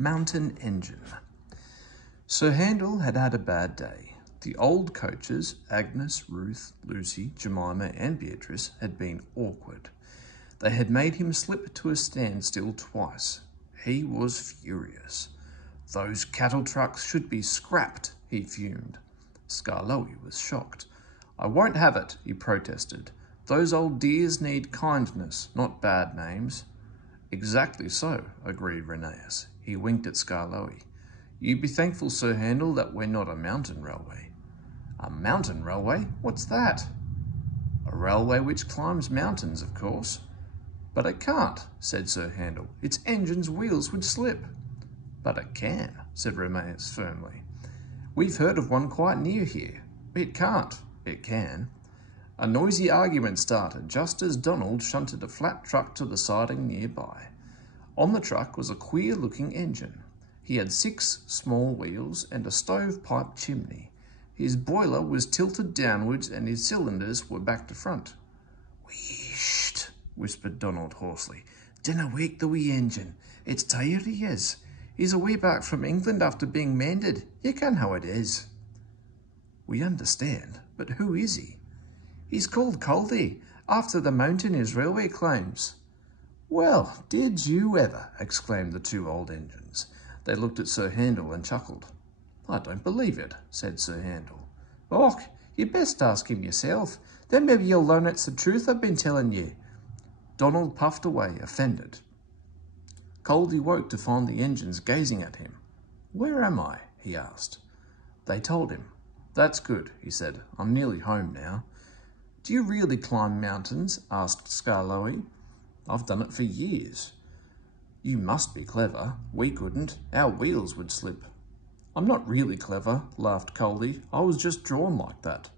Mountain Engine. Sir Handel had had a bad day. The old coaches, Agnes, Ruth, Lucy, Jemima and Beatrice, had been awkward. They had made him slip to a standstill twice. He was furious. "Those cattle trucks should be scrapped," he fumed. Skarloey was shocked. "I won't have it," he protested. "Those old dears need kindness, not bad names." "Exactly so," agreed Rheneas. He winked at Skarloey. "You be thankful, Sir Handel, that we're not a mountain railway." "A mountain railway? What's that?" "A railway which climbs mountains, of course." "But it can't," said Sir Handel. "Its engine's wheels would slip." "But it can," said Rheneas firmly. "We've heard of one quite near here." "It can't." "It can." A noisy argument started just as Donald shunted a flat truck to the siding nearby. On the truck was a queer-looking engine. He had 6 small wheels and a stovepipe chimney. His boiler was tilted downwards and his cylinders were back to front. "Wheesht," whispered Donald hoarsely. "Dinna wake the wee engine. It's tired he is. He's away back from England after being mended. You ken how it is." "We understand, but who is he?" "He's called Caldy, after the mountain his railway climbs." "Well, did you ever!" exclaimed the 2 old engines. They looked at Sir Handel and chuckled. "I don't believe it," said Sir Handel. "Och, you best ask him yourself. Then maybe you'll learn it's the truth I've been telling you." Donald puffed away, offended. Caldy woke to find the engines gazing at him. "Where am I?" he asked. They told him. "That's good," he said. "I'm nearly home now." "Do you really climb mountains?" asked Skarloey. "I've done it for years." "You must be clever. We couldn't. Our wheels would slip." "I'm not really clever," laughed Caldy. "I was just drawn like that."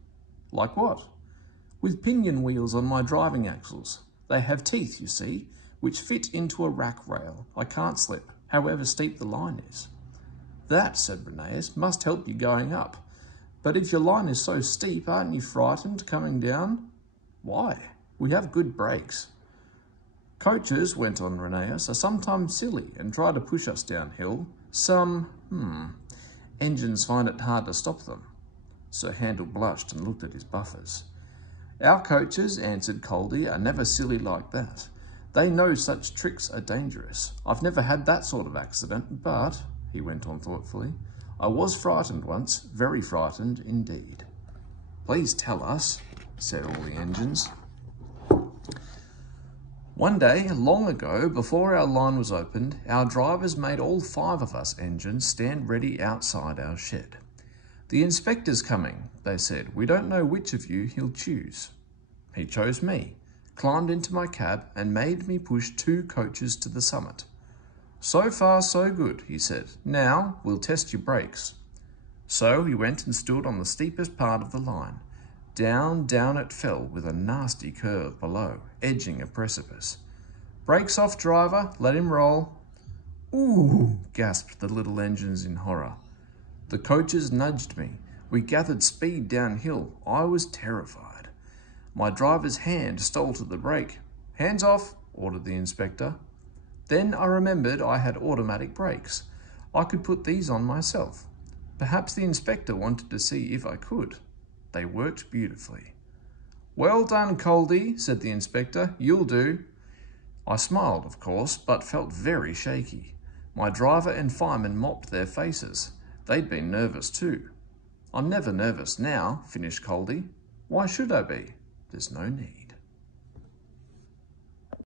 "Like what?" "With pinion wheels on my driving axles. They have teeth, you see, which fit into a rack rail. I can't slip, however steep the line is." "That," said Rheneas, "must help you going up. But if your line is so steep, aren't you frightened coming down?" "Why? We have good brakes." "Coaches," went on Rheneas, "are sometimes silly and try to push us downhill. Some, engines find it hard to stop them." Sir Handel blushed and looked at his buffers. "Our coaches," answered Caldy, "are never silly like that. They know such tricks are dangerous. I've never had that sort of accident, but," he went on thoughtfully, "I was frightened once, very frightened indeed." "Please tell us," said all the engines. "One day, long ago, before our line was opened, our drivers made all 5 of us engines stand ready outside our shed. 'The inspector's coming,' they said. 'We don't know which of you he'll choose.' He chose me, climbed into my cab and made me push 2 coaches to the summit. 'So far, so good,' he said. 'Now we'll test your brakes.' So he went and stood on the steepest part of the line. Down, down it fell with a nasty curve below, edging a precipice. 'Brakes off, driver, let him roll.' 'Ooh,' gasped the little engines in horror. The coaches nudged me. We gathered speed downhill. I was terrified. My driver's hand stole to the brake. 'Hands off,' ordered the inspector. Then I remembered I had automatic brakes. I could put these on myself. Perhaps the inspector wanted to see if I could. They worked beautifully. 'Well done, Caldy,' said the inspector. 'You'll do.' I smiled, of course, but felt very shaky. My driver and fireman mopped their faces. They'd been nervous too. 'I'm never nervous now,' finished Caldy. 'Why should I be? There's no need.'"